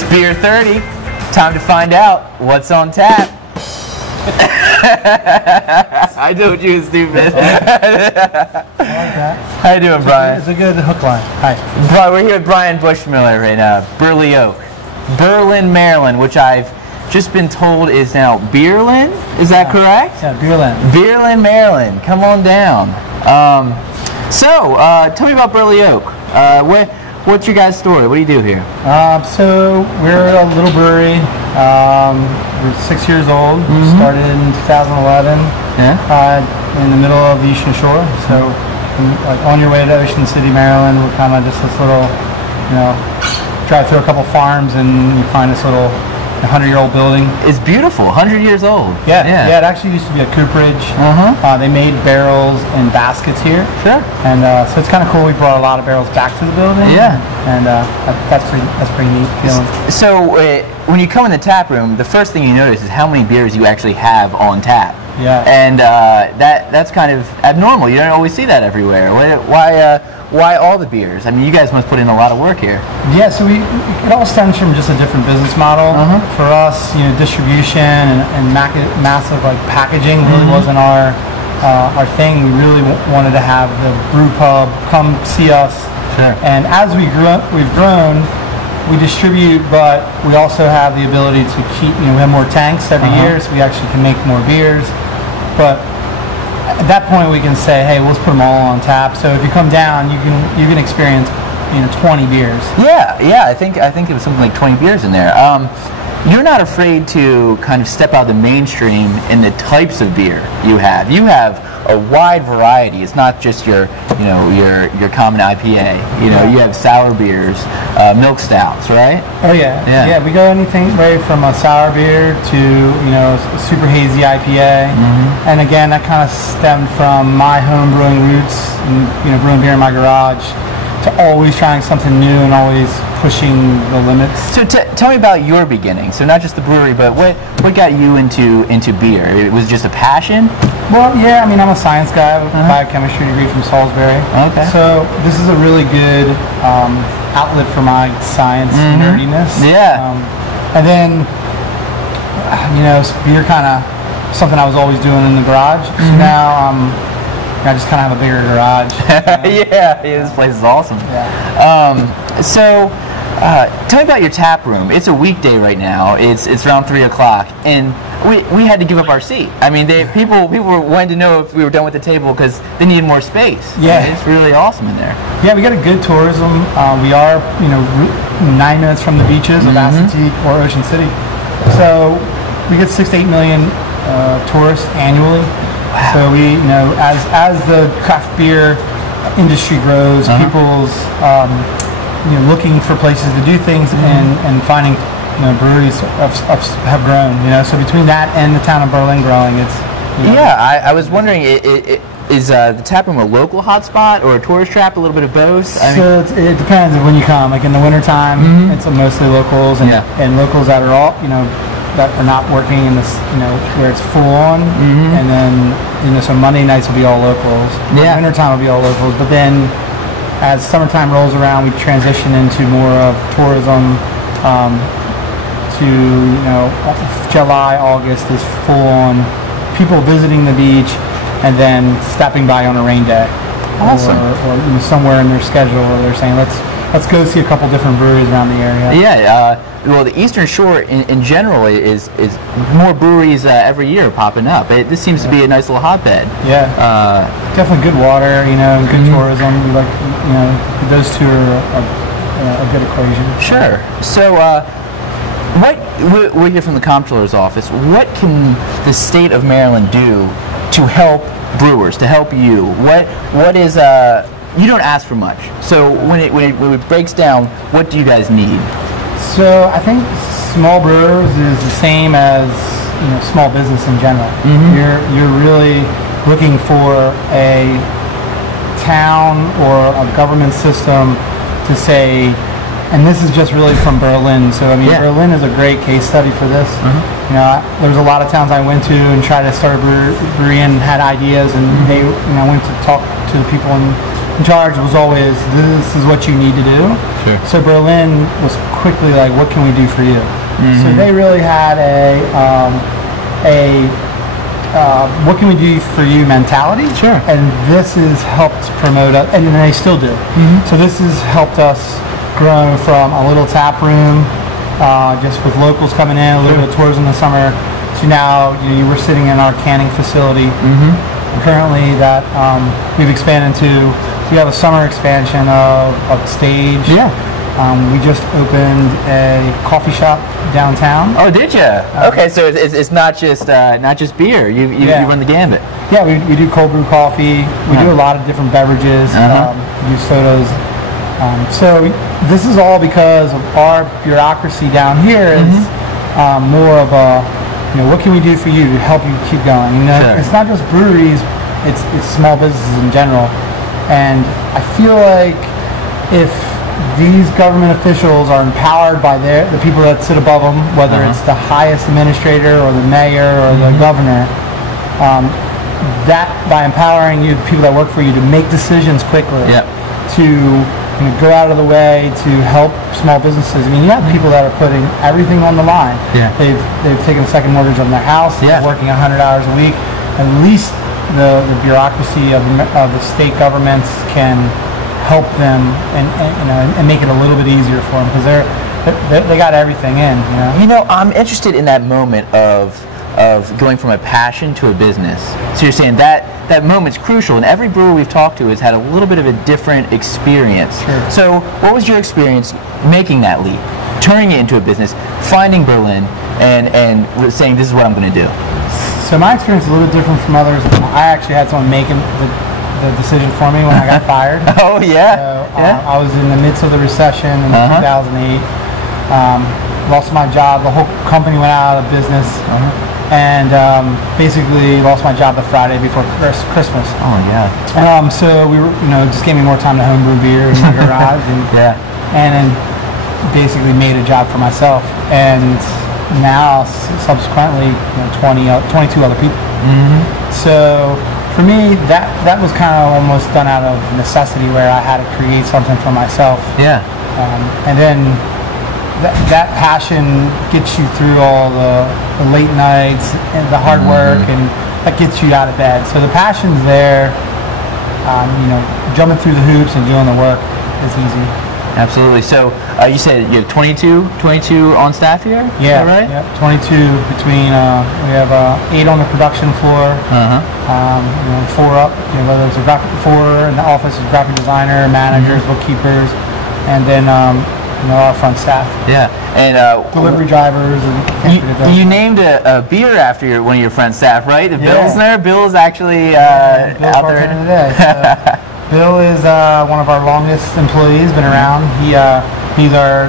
It's beer 30. Time to find out what's on tap. I told you, stupid. I like that. How you doing, Brian? It's a good hook line. Hi. Brian, we're here with Brian Bushmiller in Burley Oak, Berlin, Maryland, which I've just been told is now Beerlin. Is that correct? Yeah, Beerlin. Beerlin, Maryland. Come on down. Tell me about Burley Oak. What's your guys' story? What do you do here? So we're a little brewery. We're 6 years old. We started in 2011. In the middle of the Eastern Shore. So, like on your way to Ocean City, Maryland, we're kind of just this little, drive through a couple farms and you find this little 100-year-old building. It's beautiful. 100 years old. Yeah. It actually used to be a cooperage. They made barrels and baskets here. Sure. And so it's kind of cool. We brought a lot of barrels back to the building. Yeah. And that's pretty neat feeling. So when you come in the tap room, the first thing you notice is how many beers you actually have on tap. Yeah. And that's kind of abnormal. You don't always see that everywhere. Why all the beers? I mean, you guys must put in a lot of work here. Yeah, so it all stems from just a different business model. For us, distribution and massive packaging really wasn't our thing. We really wanted to have the brew pub come see us. Sure. And as we've grown, we distribute, but we also have the ability to keep. We have more tanks every year, so we actually can make more beers. But at that point, we can say, hey, let's put them all on tap. So if you come down, you can experience 20 beers. Yeah. I think it was something like 20 beers in there. You're not afraid to kind of step out of the mainstream in the types of beer you have. You have a wide variety. It's not just your common IPA. You have sour beers, milk stouts, right? Oh yeah. We go anything right from a sour beer to super hazy IPA, and again that kind of stemmed from my home brewing roots, and, brewing beer in my garage, to always trying something new and always pushing the limits. So tell me about your beginning. So not just the brewery, but what got you into beer? It was just a passion? Well, yeah. I'm a science guy. I have a biochemistry degree from Salisbury. Okay. So this is a really good outlet for my science nerdiness. Yeah. And then, beer kind of something I was always doing in the garage. So now I just kind of have a bigger garage. Yeah, this place is awesome. Yeah. Tell me about your tap room. It's a weekday right now. It's around 3 o'clock, and we had to give up our seat. I mean, people wanted to know if we were done with the table because they needed more space. Yeah, it's really awesome in there. Yeah, we got a good tourism. We are 9 minutes from the beaches of Assateague or Ocean City, so we get 6 to 8 million tourists annually. Wow. So we, as the craft beer industry grows, people's looking for places to do things and finding breweries have grown. So between that and the town of Berlin growing, it's I was wondering, is the tap room a local hotspot or a tourist trap? A little bit of both. It depends when you come. Like in the wintertime, it's mostly locals and locals that are all that are not working in this, where it's full on, and then so Monday nights will be all locals. Wintertime will be all locals, but then as summertime rolls around, we transition into more of tourism. To July, August is full on people visiting the beach, and then stopping by on a rain day. Awesome. Or somewhere in their schedule where they're saying let's go see a couple different breweries around the area. Yeah. Well, the Eastern Shore in general is more breweries every year popping up. This seems to be a nice little hotbed. Yeah. Definitely good water, and good tourism. Those two are a good equation. Sure. So, we're here from the Comptroller's office. What can the state of Maryland do to help brewers, to help you? What is you don't ask for much. So when it breaks down, what do you guys need? So I think small brewers is the same as small business in general. You're really looking for a town or a government system to say, and this is just really from Berlin. So Berlin is a great case study for this. There was a lot of towns I went to and tried to start a brewery and had ideas, and they went to talk to the people in in charge was always, this is what you need to do. Sure. So Berlin was quickly like, what can we do for you? So they really had what can we do for you mentality. Sure. And this has helped promote us, and they still do. So this has helped us grow from a little tap room, just with locals coming in, a little bit of tours in the summer, to now you were sitting in our canning facility. Currently that we've expanded to, we have a summer expansion of stage. Yeah. We just opened a coffee shop downtown. Oh, did you? Okay, so it's not just beer. You run the gambit. Yeah, we do cold brew coffee. We do a lot of different beverages. We do sodas. So this is all because of our bureaucracy down here is more of a, what can we do for you to help you keep going? Sure. It's not just breweries, it's small businesses in general. And I feel like if these government officials are empowered by the people that sit above them, whether it's the highest administrator or the mayor or the governor, that by empowering you, the people that work for you, to make decisions quickly, to go out of the way to help small businesses. I mean, you have people that are putting everything on the line. They've taken a second mortgage on their house. They're working 100 hours a week. At least the bureaucracy of the state governments can help them and make it a little bit easier for them, because they got everything in. I'm interested in that moment of going from a passion to a business. So you're saying that moment's crucial, and every brewer we've talked to has had a little bit of a different experience. Sure. So what was your experience making that leap, turning it into a business, finding Berlin, and saying this is what I'm going to do? So my experience is a little different from others. I actually had someone making the decision for me when I got fired. Oh yeah. So I was in the midst of the recession in 2008. Lost my job. The whole company went out of business. And basically lost my job the Friday before Christmas. Oh yeah. So we were, just gave me more time to homebrew beer in my garage, and then basically made a job for myself. And now, subsequently, 22 other people. So for me, that was kind of almost done out of necessity, where I had to create something for myself. Yeah. And then that passion gets you through all the late nights and the hard work, and that gets you out of bed. So the passion's there. Jumping through the hoops and doing the work is easy. Absolutely. So you said you have 22 on staff here? Yeah. Is that right? Yep. 22 between. We have 8 on the production floor. 4 up. Whether it's four in the office, is graphic designer, managers, bookkeepers, and then our front staff. Yeah, and delivery drivers. And you named a beer after one of your front staff, right? The Pilsner. Bill's actually out there today. So Bill is one of our longest employees. Been around. He's our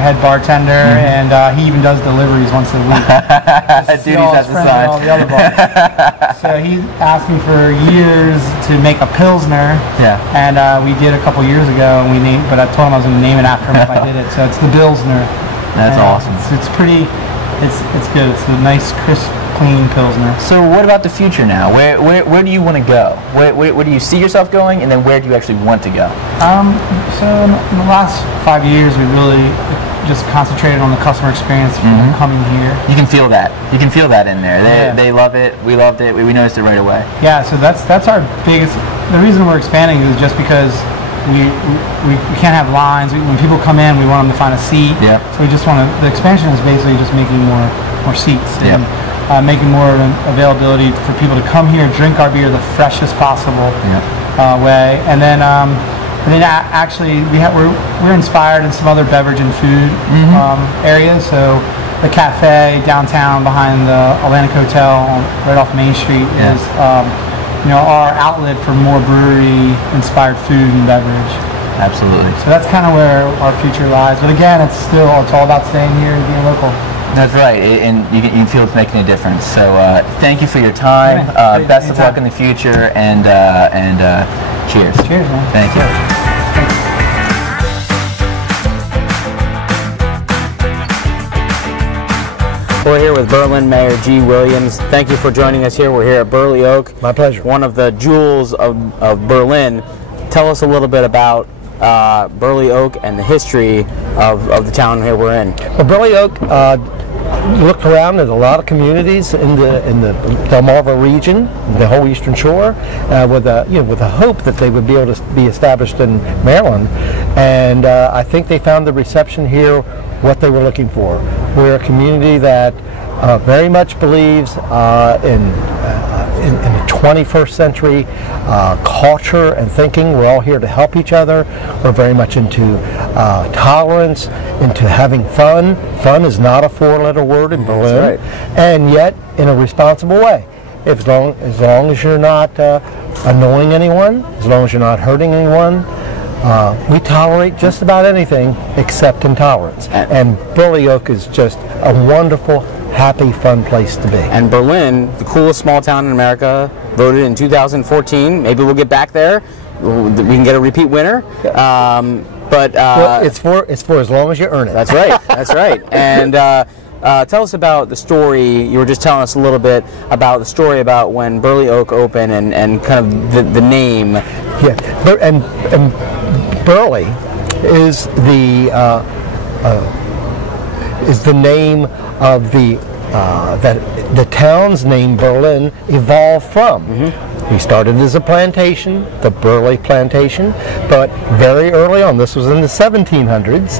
head bartender, and he even does deliveries once a week. Duties at the side. All the other bars. So he asked me for years to make a Pilsner. Yeah. And we did a couple years ago, and but I told him I was going to name it after him if I did it. So it's the Pilsner. That's awesome. It's pretty. It's good. It's a nice, crisp, clean Pilsner. So what about the future now? Where do you want to go? Where do you see yourself going, and then where do you actually want to go? So in the last 5 years, we really just concentrated on the customer experience from coming here. You can feel that. You can feel that in there. They love it. We loved it. We noticed it right away. Yeah. So that's our biggest. The reason we're expanding is just because we can't have lines. When people come in, we want them to find a seat. Yeah. So we just want to. The expansion is basically just making more seats. Yeah. And making more availability for people to come here and drink our beer the freshest possible way. And then actually we're inspired in some other beverage and food areas. So the cafe downtown behind the Atlantic Hotel right off Main Street is our outlet for more brewery inspired food and beverage. Absolutely. So that's kind of where our future lies. But again, it's all about staying here and being local. That's right, and you can feel it's making a difference. So thank you for your time. Best of luck in the future, and cheers. Cheers, man. Thank you. We're here with Berlin Mayor G. Williams. Thank you for joining us here. We're here at Burley Oak. My pleasure. One of the jewels of Berlin. tell us a little bit about Burley Oak and the history of the town here we're in. Well, Burley Oak, look around, there's a lot of communities in the Delmarva region, the whole Eastern Shore, with a hope that they would be able to be established in Maryland. And I think they found the reception here what they were looking for. We're a community that very much believes in the 21st century culture and thinking. We're all here to help each other. We're very much into tolerance, into having fun. Fun is not a four-letter word in Berlin, and yet in a responsible way. As long as you're not annoying anyone, as long as you're not hurting anyone, we tolerate just about anything except intolerance. And Burley Oak is just a wonderful, happy, fun place to be. And Berlin, the coolest small town in America, voted in 2014. Maybe we'll get back there. We can get a repeat winner. Well, it's for as long as you earn it. That's right. That's right. And tell us about the story. You were just telling us a little bit about the story about when Burley Oak opened and kind of the name. Yeah, and Burley is the name of the town's name Berlin evolved from. We started as a plantation, the Burley Plantation, but very early on, this was in the 1700s,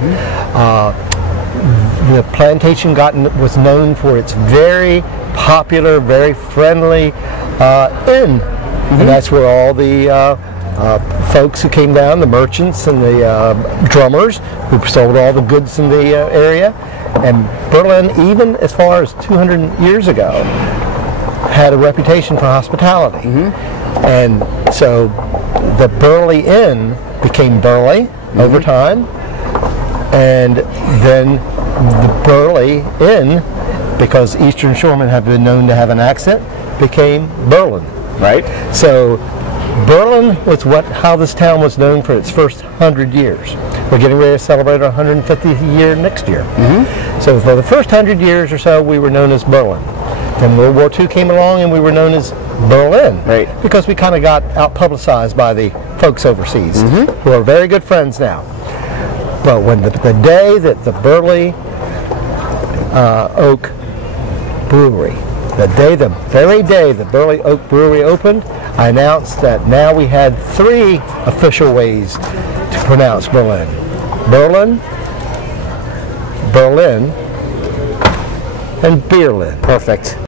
the plantation was known for its very popular, very friendly inn. And that's where all the folks who came down, the merchants and the drummers who sold all the goods in the area. And Berlin, even as far as 200 years ago, had a reputation for hospitality. And so the Burley Inn became Burley over time, and then the Burley Inn, because Eastern Shoremen have been known to have an accent, became Berlin. Right? So Berlin was how this town was known for its first 100 years. We're getting ready to celebrate our 150th year next year. So for the first 100 years or so, we were known as Berlin. Then World War II came along and we were known as Berlin, because we kind of got out-publicized by the folks overseas, who are very good friends now. But when the day that the Burley Oak Brewery, the very day the Burley Oak Brewery opened, I announced that now we had 3 official ways to pronounce Berlin. Berlin, Berlin, and Beerlin. Perfect.